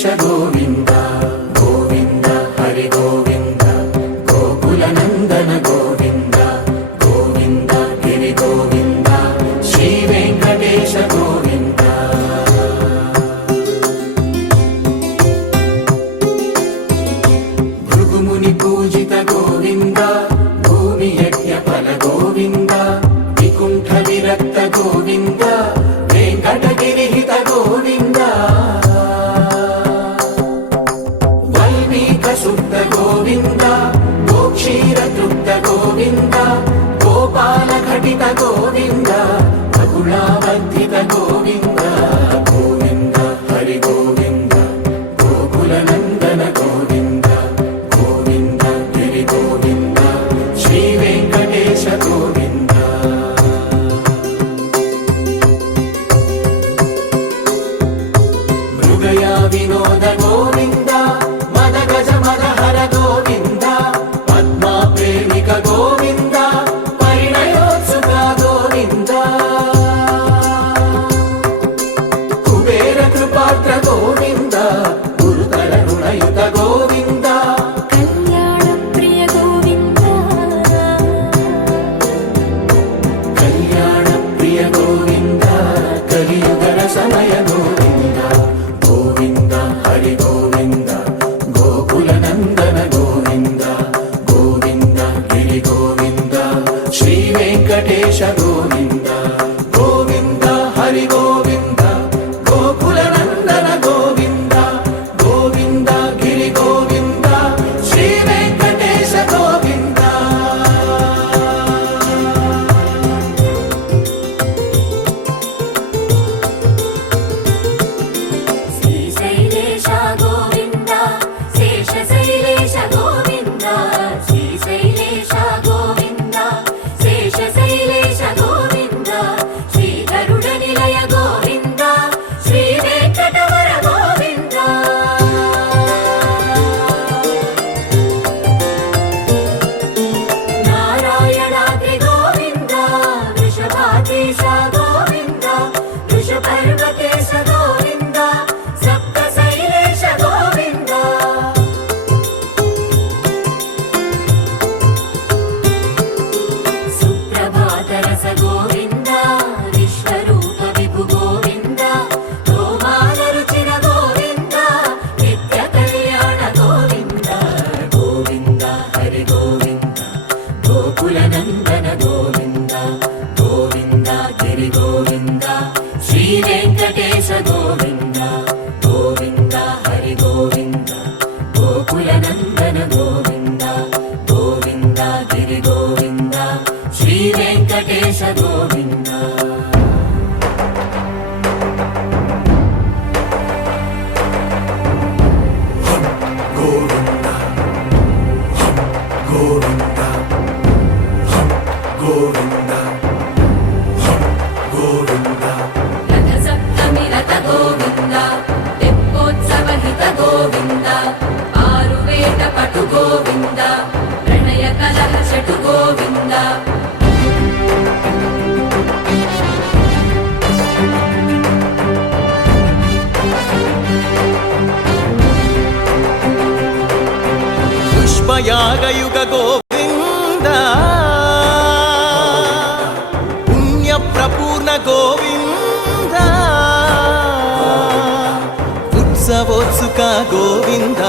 వెంకటేశ గోవింద గోవింద హరి గోవింద గోకుల నందన గోవింద గోవింద గిరి గోవింద శ్రీ వెంకటేశ గోవింద భృగుముని పూజిత గోవింద భూమి యజ్ఞ ఫల గోవింద వికుంఠ విరక్త గోవింద వెంకటగిరిహిత గోవింద వల్మీక శుద్ధ గోవింద గోక్షీర తృప్త గోవింద గోపాల ఘటిత గోవింద బహుళావర్ధిత గోవింద గోవింద హరి గోవింద గోకుల నందన గోవింద గోవింద గిరి గోవింద శ్రీ వెంకటేశ గోవింద వినోద గోవింద మద గజ మద హర గోవింద పద్మా ప్రేమిక గోవింద పరిణయోత్సుక గోవింద కుబేర కృపాత్ర గోవింద గురుతర రుణయుత గోవింద కళ్యాణ ప్రియ గోవింద కళ్యాణ ప్రియ గోవింద కలియుగర సమయ గోవింద గోవింద హరి గోవింద గోకుల నందన గోవింద గోవింద గిరి గోవింద శ్రీ వెంకటేశ గోవింద గోవింద హరి గోవింద గోకుల నందన గోవింద గోవింద గిరి గోవింద శ్రీ వెంకటేశ గోవింద శ్రీశైలేశ గోవింద శేషశైలేశ గోవింద శ్రీశైలేశ గోవింద శేషశైలేశ గోవింద శ్రీ గరుడ నిలయ గోవింద శ్రీ వెంకటవర గోవింద నారాయణాద్రి గోవింద వృషభాద్రీశ గోవింద వృషపర్వతేశ గోవింద సప్తశైలేశ గోవింద సుప్రభాతరస గోవింద విశ్వరూప విభు గోవింద గోమాల రుచిర గోవింద నిత్య కళ్యాణ గోవింద గోవింద హరి గోవింద గోకుల నందన గోవింద గోవింద గిరి గోవింద శ్రీ వెంకటేశ గోవింద గోవింద హరి గోవింద గోకుల నందన గోవింద గోవింద గిరి గోవింద శ్రీ వెంకటేశ గోవింద గోవింద గోవింద గోవింద గోవింద రథ సప్తమి రథ గోవింద తెప్పోత్సవ హిత గోవింద ఆరువేద పటు గోవింద ప్రణయ కలహ షటు గోవింద పుష్పయాగయుగ గోవింద పుణ్య ప్రపూర్ణ గోవింద ఉత్సవోత్సుక గోవింద